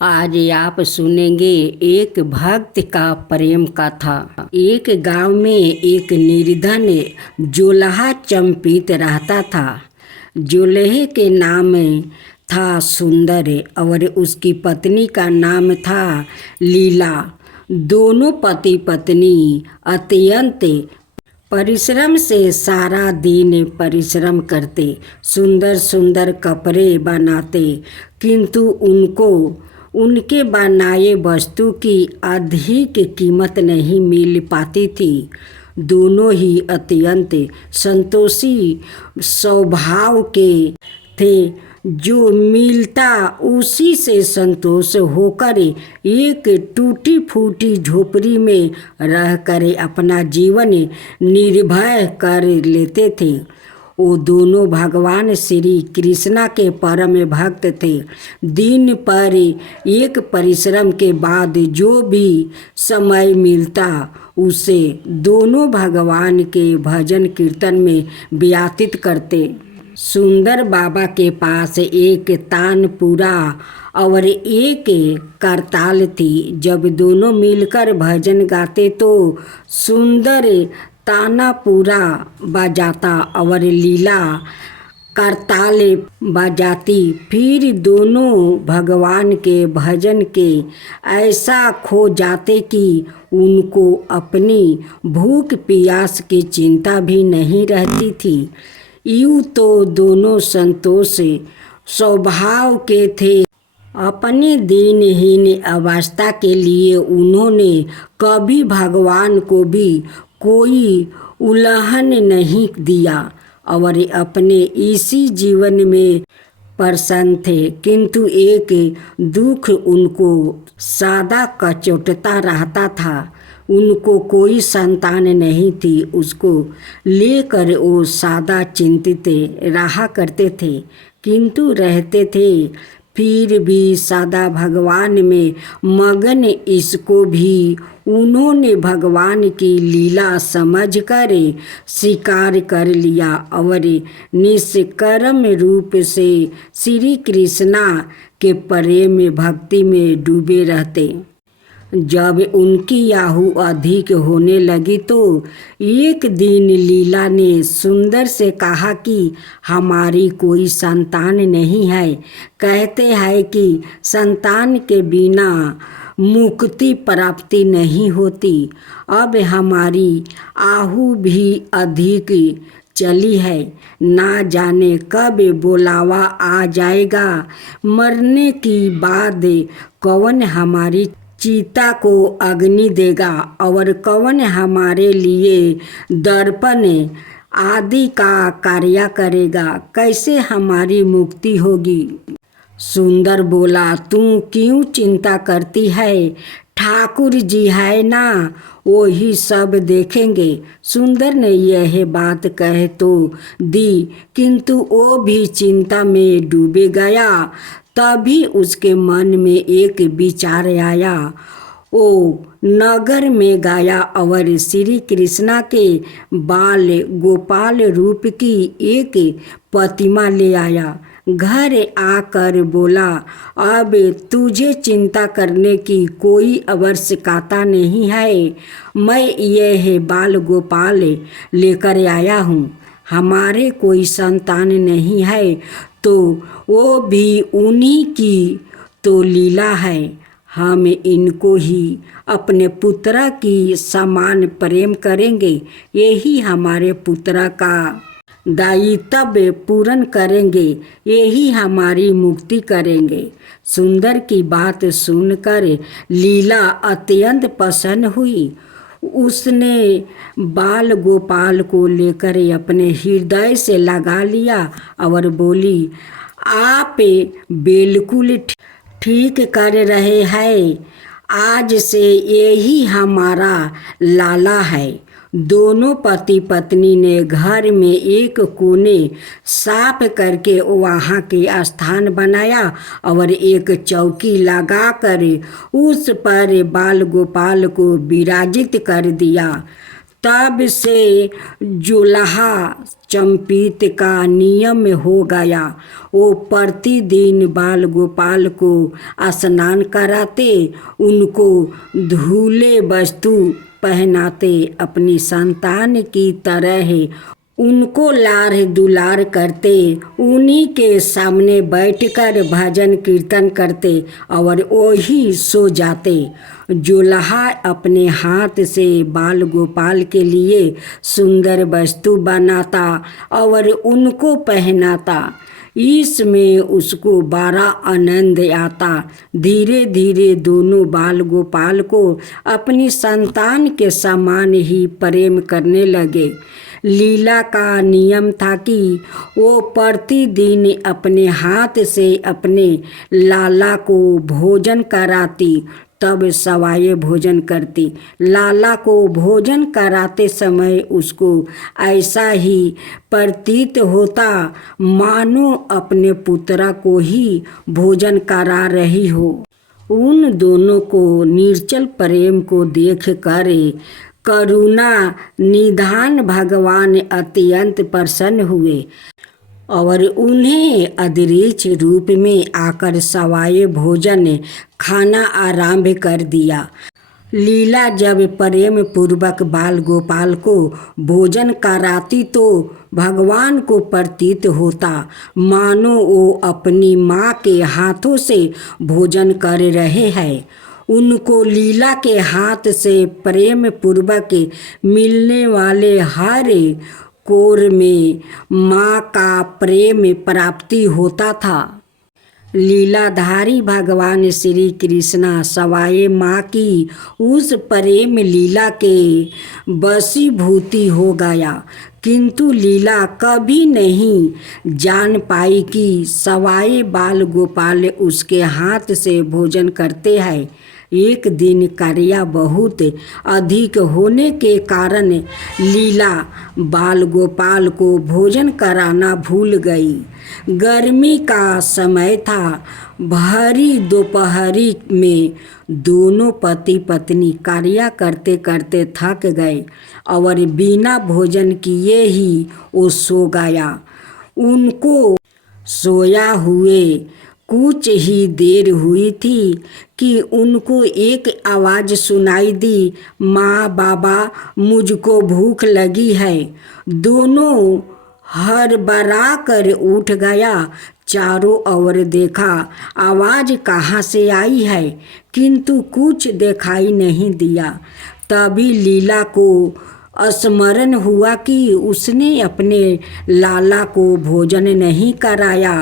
आज आप सुनेंगे एक भक्त का प्रेम कथा। एक गांव में एक निर्धन जोलहा चंपित रहता था। जोलहे के नाम था सुंदर और उसकी पत्नी का नाम था लीला। दोनों पति पत्नी अत्यंत परिश्रम से सारा दिन परिश्रम करते, सुंदर सुंदर कपड़े बनाते, किंतु उनको उनके बनाए वस्तु की अधिक कीमत नहीं मिल पाती थी। दोनों ही अत्यंत संतोषी स्वभाव के थे। जो मिलता उसी से संतोष होकर एक टूटी फूटी झोपड़ी में रहकर अपना जीवन निर्भय कर लेते थे। वो दोनों भगवान श्री कृष्णा के परम भक्त थे। दिन पर एक परिश्रम के बाद जो भी समय मिलता उसे दोनों भगवान के भजन कीर्तन में व्यतीत करते। सुंदर बाबा के पास एक तानपुरा और एक करताल थी। जब दोनों मिलकर भजन गाते तो सुंदर ताना पूरा बजाता और लीला करताल बजाती। फिर दोनों भगवान के भजन के ऐसा खो जाते कि उनको अपनी भूख प्यास की चिंता भी नहीं रहती थी। यूँ तो दोनों संतोष स्वभाव के थे। अपनी दीनहीन अवस्था के लिए उन्होंने कभी भगवान को भी कोई उल्लंघन नहीं दिया और अपने इसी जीवन में प्रसन्न थे। किंतु एक दुख उनको सदा कचोटता रहता था। उनको कोई संतान नहीं थी। उसको लेकर वो सदा चिंतित रहा करते थे, किंतु रहते थे फिर भी सदा भगवान में मगन। इसको भी उन्होंने भगवान की लीला समझकर स्वीकार कर लिया और निष्कर्म रूप से श्री कृष्णा के प्रेम भक्ति में डूबे रहते। जब उनकी आहु अधिक होने लगी तो एक दिन लीला ने सुंदर से कहा कि हमारी कोई संतान नहीं है। कहते हैं कि संतान के बिना मुक्ति प्राप्ति नहीं होती। अब हमारी आहु भी अधिक चली है, ना जाने कब बुलावा आ जाएगा। मरने की बाद कौन हमारी चिता को अग्नि देगा और कौन हमारे लिए दर्पण आदि का कार्य करेगा। कैसे हमारी मुक्ति होगी। सुंदर बोला, तू क्यों चिंता करती है? ठाकुर जी है ना, वो ही सब देखेंगे। सुंदर ने यह बात कह तो दी, किंतु वो भी चिंता में डूबे गया। तभी उसके मन में एक विचार आया। वो नगर में गया और श्री कृष्णा के बाल गोपाल रूप की एक प्रतिमा ले आया। घर आकर बोला, अब तुझे चिंता करने की कोई आवश्यकता नहीं है। मैं यह बाल गोपाल लेकर आया हूँ। हमारे कोई संतान नहीं है तो वो भी उन्हीं की तो लीला है। हम इनको ही अपने पुत्र की समान प्रेम करेंगे। यही हमारे पुत्र का दायित्व पूर्ण करेंगे। यही हमारी मुक्ति करेंगे। सुंदर की बात सुनकर लीला अत्यंत प्रसन्न हुई। उसने बाल गोपाल को लेकर अपने हृदय से लगा लिया और बोली, आप बिल्कुल ठीक कर रहे हैं। आज से यही हमारा लाला है। दोनों पति पत्नी ने घर में एक कोने साफ करके वहाँ के स्थान बनाया और एक चौकी लगाकर उस पर बाल गोपाल को विराजित कर दिया। तब से जुलाहा चंपित का नियम हो गया। वो प्रतिदिन बाल गोपाल को स्नान कराते, उनको धूले वस्तु पहनाते, अपनी संतान की तरह उनको लाड़ दुलार करते, उन्हीं के सामने बैठकर भजन कीर्तन करते और वही सो जाते। जुलाहा अपने हाथ से बाल गोपाल के लिए सुंदर वस्तु बनाता और उनको पहनाता। इसमें उसको बड़ा आनंद आता। धीरे धीरे दोनों बाल गोपाल को अपनी संतान के समान ही प्रेम करने लगे। लीला का नियम था कि वो प्रतिदिन अपने हाथ से अपने लाला को भोजन कराती, तब सवाए भोजन करती। लाला को भोजन कराते समय उसको ऐसा ही प्रतीत होता मानो अपने पुत्र को ही भोजन करा रही हो। उन दोनों को निर्जल प्रेम को देख कर करुणा निधान भगवान अत्यंत प्रसन्न हुए और उन्हें अदृश्य रूप में आकर सवाए भोजन खाना आरंभ कर दिया। लीला जब प्रेम पूर्वक बाल गोपाल को भोजन कराती तो भगवान को प्रतीत होता मानो वो अपनी माँ के हाथों से भोजन कर रहे हैं। उनको लीला के हाथ से प्रेम पूर्वक मिलने वाले हर कोर में माँ का प्रेम प्राप्ति होता था। लीलाधारी भगवान श्री कृष्णा सवाए माँ की उस प्रेम लीला के वशीभूति हो गया, किंतु लीला कभी नहीं जान पाई कि सवाए बाल गोपाल उसके हाथ से भोजन करते हैं। एक दिन कार्य बहुत अधिक होने के कारण लीला बाल गोपाल को भोजन कराना भूल गई। गर्मी का समय था। भरी दोपहरी में दोनों पति पत्नी कार्य करते करते थक गए और बिना भोजन किए ही वो सो गया। उनको सोया हुए कुछ ही देर हुई थी कि उनको एक आवाज़ सुनाई दी, माँ बाबा मुझको भूख लगी है। दोनों हड़बड़ा कर उठ गया। चारों ओर देखा आवाज़ कहाँ से आई है, किंतु कुछ दिखाई नहीं दिया। तभी लीला को स्मरण हुआ कि उसने अपने लाला को भोजन नहीं कराया।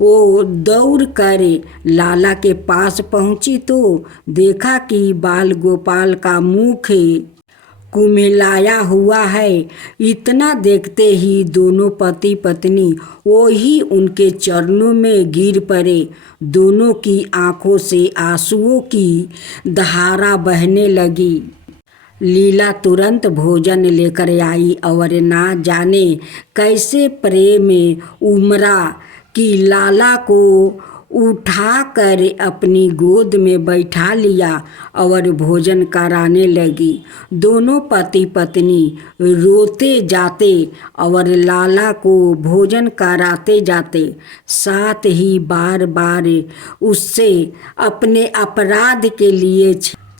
वो दौड़ कर लाला के पास पहुंची तो देखा कि बाल गोपाल का मुख कुमिलाया हुआ है। इतना देखते ही दोनों पति पत्नी वही उनके चरणों में गिर पड़े। दोनों की आंखों से आंसुओं की धारा बहने लगी। लीला तुरंत भोजन लेकर आई और ना जाने कैसे प्रेम उमड़ा कि लाला को उठाकर अपनी गोद में बैठा लिया और भोजन कराने लगी। दोनों पति पत्नी रोते जाते और लाला को भोजन कराते जाते, साथ ही बार बार उससे अपने अपराध के लिए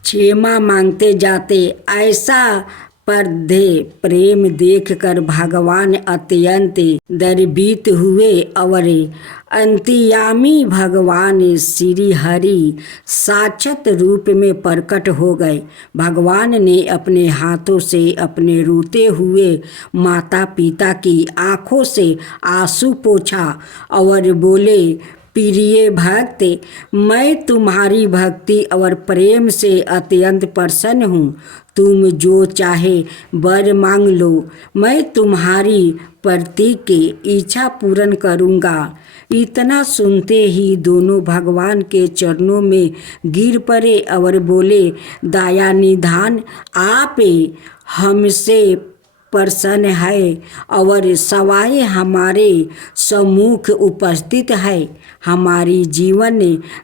क्षमा मांगते जाते। ऐसा प्रेम देखकर भगवान अत्यंत दर्पित हुए और अंतर्यामी भगवान श्री हरि साक्षात रूप में प्रकट हो गए। भगवान ने अपने हाथों से अपने रोते हुए माता पिता की आंखों से आंसू पोंछा और बोले, प्रिय भक्त, मैं तुम्हारी भक्ति और प्रेम से अत्यंत प्रसन्न हूँ। तुम जो चाहे वर मांग लो, मैं तुम्हारी प्रत्येक इच्छा पूर्ण करूँगा। इतना सुनते ही दोनों भगवान के चरणों में गिर पड़े और बोले, दया निधान, आप हमसे प्रसन्न है और सवाए हमारे सम्मुख उपस्थित है। हमारी जीवन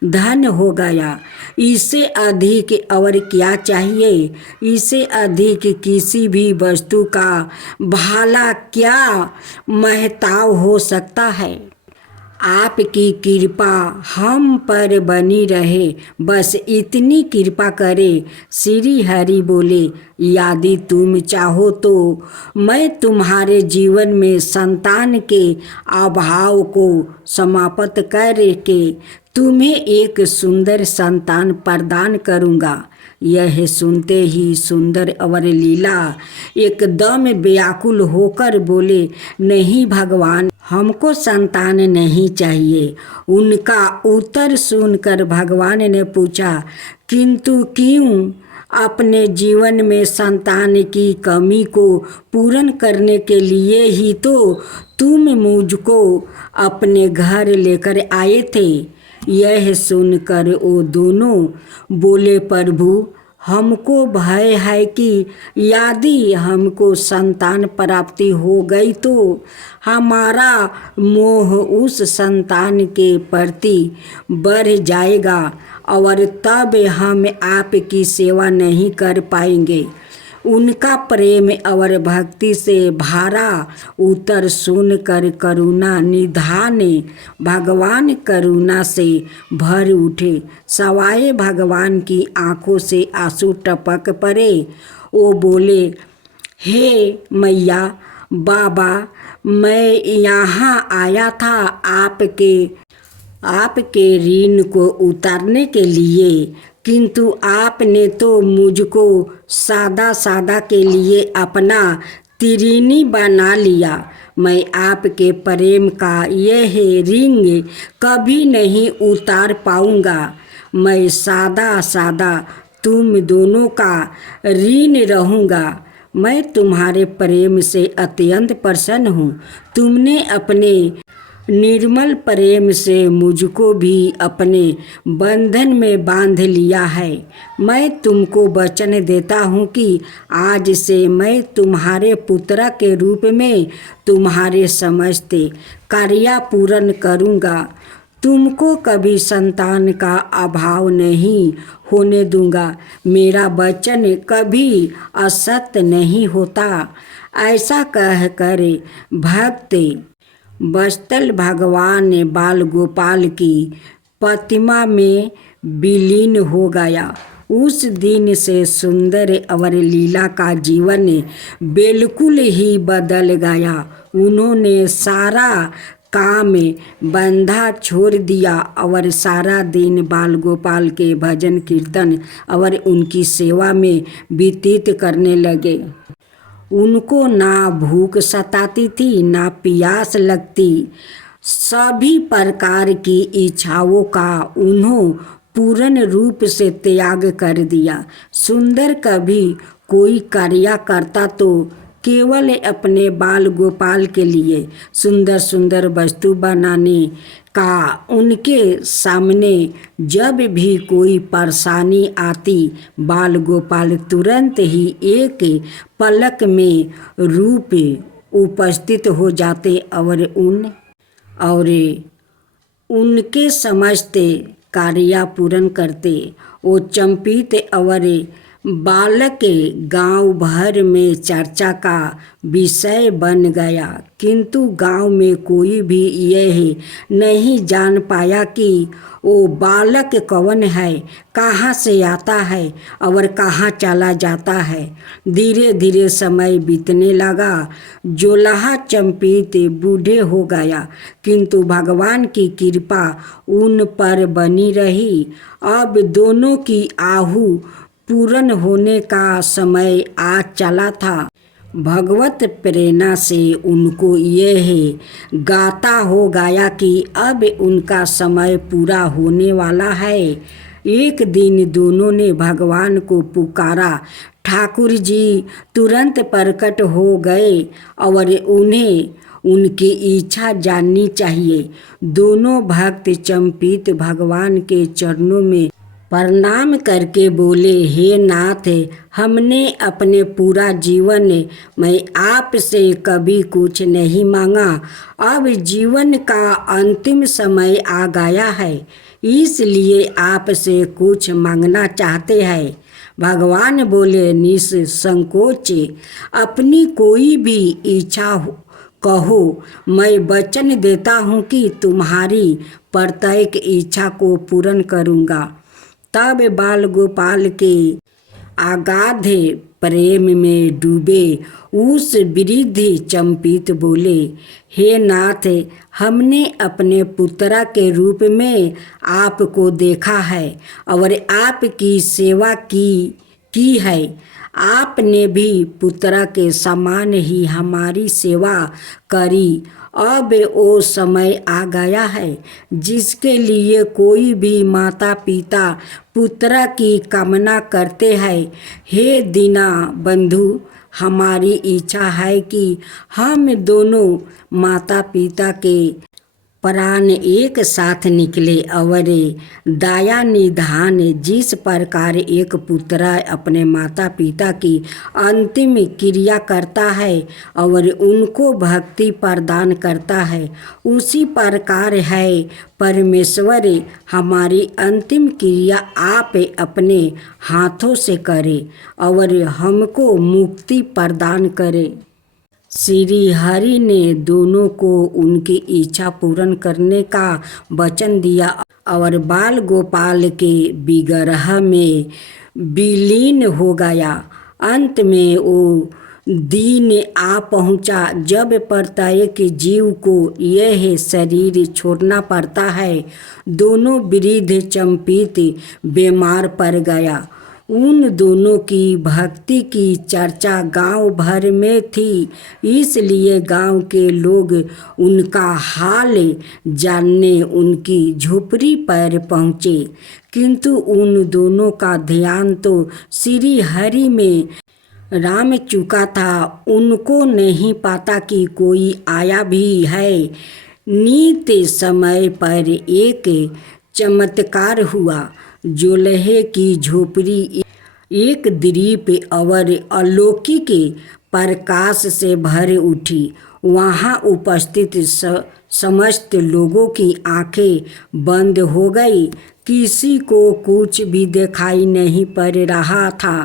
धन हो गया। इससे अधिक और क्या चाहिए? इससे अधिक किसी भी वस्तु का भला क्या महताव हो सकता है? आपकी कृपा हम पर बनी रहे, बस इतनी कृपा करे। श्री हरि बोले, यदि तुम चाहो तो मैं तुम्हारे जीवन में संतान के अभाव को समाप्त करके तुम्हें एक सुंदर संतान प्रदान करूँगा। यह सुनते ही सुंदर अवर लीला एकदम व्याकुल होकर बोले, नहीं भगवान, हमको संतान नहीं चाहिए। उनका उत्तर सुनकर भगवान ने पूछा, किंतु क्यों? अपने जीवन में संतान की कमी को पूर्ण करने के लिए ही तो तुम मुझको अपने घर लेकर आए थे। यह सुनकर वो दोनों बोले, प्रभु, हमको भय है कि यदि हमको संतान प्राप्ति हो गई तो हमारा मोह उस संतान के प्रति बढ़ जाएगा और तब हम आपकी सेवा नहीं कर पाएंगे। उनका प्रेम और भक्ति से भरा उत्तर सुनकर करुणा निधान भगवान करुणा से भर उठे। सवाए भगवान की आंखों से आंसू टपक पड़े। वो बोले, हे मैया, बाबा, मैं यहाँ आया था आपके ऋण को उतारने के लिए, किंतु आपने तो मुझको सादा के लिए अपना तिरिनी बना लिया। मैं आपके प्रेम का यह ऋण कभी नहीं उतार पाऊंगा। मैं सादा तुम दोनों का ऋण रहूँगा। मैं तुम्हारे प्रेम से अत्यंत प्रसन्न हूँ। तुमने अपने निर्मल प्रेम से मुझको भी अपने बंधन में बांध लिया है। मैं तुमको वचन देता हूँ कि आज से मैं तुम्हारे पुत्र के रूप में तुम्हारे समस्त कार्य पूर्ण करूँगा। तुमको कभी संतान का अभाव नहीं होने दूंगा। मेरा वचन कभी असत्य नहीं होता। ऐसा कहकर भक्त वत्सल भगवान बाल गोपाल की प्रतिमा में विलीन हो गया। उस दिन से सुंदर अवर लीला का जीवन बिल्कुल ही बदल गया। उन्होंने सारा काम बंधा छोड़ दिया और सारा दिन बाल गोपाल के भजन कीर्तन और उनकी सेवा में व्यतीत करने लगे। उनको ना भूख सताती थी, ना प्यास लगती। सभी प्रकार की इच्छाओं का उन्हों पूर्ण रूप से त्याग कर दिया। सुंदर कभी कोई कार्य करता तो केवल अपने बाल गोपाल के लिए सुंदर सुंदर वस्तु बनाने का। उनके सामने जब भी कोई परेशानी आती, बाल गोपाल तुरंत ही एक पलक में रूप उपस्थित हो जाते और उनके समस्त कार्य पूर्ण करते। वो चंपित और बालक गांव भर में चर्चा का विषय बन गया, किंतु गांव में कोई भी यह नहीं जान पाया कि वो बालक कौन है, कहाँ से आता है और कहाँ चला जाता है। धीरे धीरे समय बीतने लगा। जोलाहा चंपित बूढ़े हो गया, किंतु भगवान की कृपा उन पर बनी रही। अब दोनों की आहु पूर्ण होने का समय आ चला था। भगवत प्रेरणा से उनको यह गाता हो गया कि अब उनका समय पूरा होने वाला है। एक दिन दोनों ने भगवान को पुकारा। ठाकुर जी तुरंत प्रकट हो गए और उन्हें उनकी इच्छा जाननी चाहिए। दोनों भक्त चंपित भगवान के चरणों में प्रणाम करके बोले, हे नाथ, हमने अपने पूरा जीवन में आपसे कभी कुछ नहीं मांगा। अब जीवन का अंतिम समय आ गया है, इसलिए आपसे कुछ मांगना चाहते हैं। भगवान बोले, निसंकोच अपनी कोई भी इच्छा कहो, मैं वचन देता हूँ कि तुम्हारी प्रत्येक इच्छा को पूर्ण करूँगा। तब बाल गोपाल के अगाध प्रेम में डूबे उस वृद्ध चंपित बोले, हे नाथ, हमने अपने पुत्रा के रूप में आपको देखा है और आपकी सेवा की है। आपने भी पुत्रा के समान ही हमारी सेवा करी। अब वो समय आ गया है जिसके लिए कोई भी माता पिता पुत्रा की कामना करते हैं। हे दीना बंधु, हमारी इच्छा है कि हम दोनों माता पिता के प्राण एक साथ निकले और दया निधान जिस प्रकार एक पुत्र अपने माता पिता की अंतिम क्रिया करता है और उनको भक्ति प्रदान करता है, उसी प्रकार है परमेश्वर हमारी अंतिम क्रिया आप अपने हाथों से करे और हमको मुक्ति प्रदान करे। श्री हरि ने दोनों को उनकी इच्छा पूर्ण करने का वचन दिया और बाल गोपाल के विग्रह में विलीन हो गया। अंत में वो दिन आ पहुंचा जब प्रत्येक जीव को यह शरीर छोड़ना पड़ता है। दोनों वृद्ध चंपित बीमार पड़ गया। उन दोनों की भक्ति की चर्चा गांव भर में थी, इसलिए गांव के लोग उनका हाल जानने उनकी झोपड़ी पर पहुँचे। किंतु उन दोनों का ध्यान तो श्री हरि में राम चुका था। उनको नहीं पता कि कोई आया भी है। नित समय पर एक चमत्कार हुआ। जोलहे की झोपड़ी एक दीप और अलौकिक प्रकाश से भर उठी। वहाँ उपस्थित समस्त लोगों की आंखें बंद हो गई। किसी को कुछ भी दिखाई नहीं पड़ रहा था।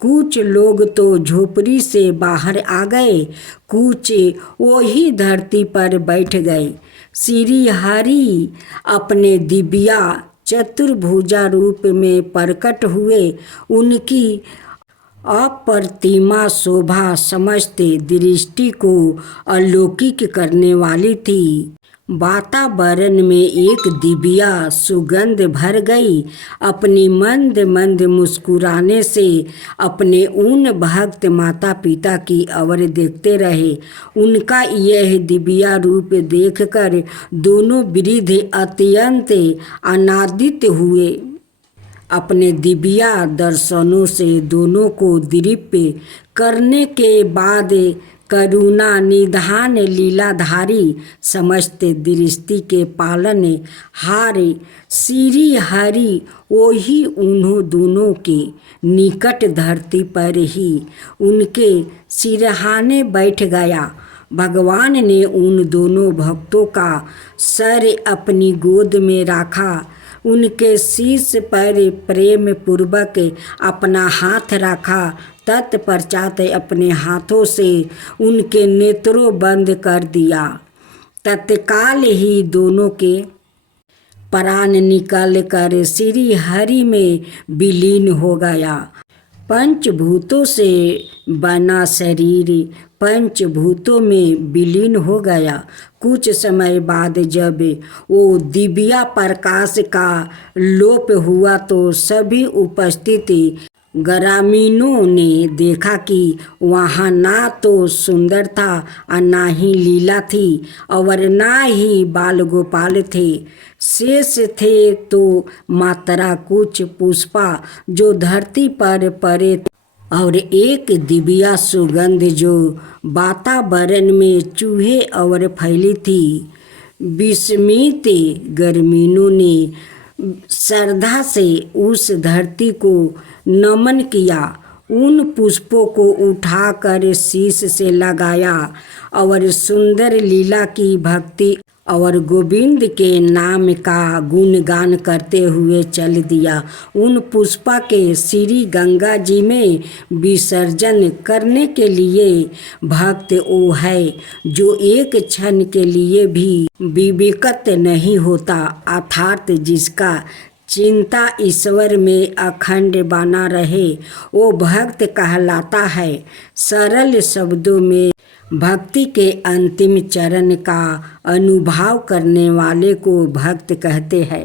कुछ लोग तो झोपड़ी से बाहर आ गए, कुछ वही धरती पर बैठ गए। श्री हरि अपने दिव्या चतुर्भुजा रूप में प्रकट हुए। उनकी अप्रतिमा शोभा समस्त दृष्टि को अलौकिक करने वाली थी। वातावरण में एक दिव्या सुगंध भर गई। अपनी मंद मंद मुस्कुराने से अपने उन भक्त माता पिता की ओर देखते रहे। उनका यह दिव्या रूप देखकर दोनों वृद्ध अत्यंत आनंदित हुए। अपने दिव्या दर्शनों से दोनों को दिव्य करने के बाद करुणा निधान लीलाधारी समस्त दृष्टि के पालन हार श्री हरि वही उन्हों दोनों के निकट धरती पर ही उनके सिरहाने बैठ गया। भगवान ने उन दोनों भक्तों का सर अपनी गोद में रखा, उनके शीश पर प्रेम पूर्वक अपना हाथ रखा। तत्पश्चात अपने हाथों से उनके नेत्रों बंद कर दिया। तत्काल ही दोनों के प्राण निकल कर श्री हरि में विलीन हो गया। पंचभूतों से बना शरीर पंचभूतों में विलीन हो गया। कुछ समय बाद जब वो दिव्या प्रकाश का लोप हुआ तो सभी उपस्थित ग्रामीणों ने देखा कि वहाँ ना तो सुंदर था और ना ही लीला थी और ना ही बाल गोपाल थे। शेष थे तो मात्रा कुछ पुष्पा जो धरती पर पड़े और एक दिव्या सुगंध जो वातावरण में चूहे और फैली थी। विस्मित ग्रामीणों ने श्रद्धा से उस धरती को नमन किया, उन पुष्पों को उठाकर शीश से लगाया और सुंदर लीला की भक्ति और गोविंद के नाम का गुणगान करते हुए चल दिया। उन पुष्पा के श्री गंगा जी में विसर्जन करने के लिए भक्त वो है जो एक क्षण के लिए भी विवेकत नहीं होता, अर्थात जिसका चिंता ईश्वर में अखंड बना रहे, वो भक्त कहलाता है। सरल शब्दों में भक्ति के अंतिम चरण का अनुभव करने वाले को भक्त कहते हैं।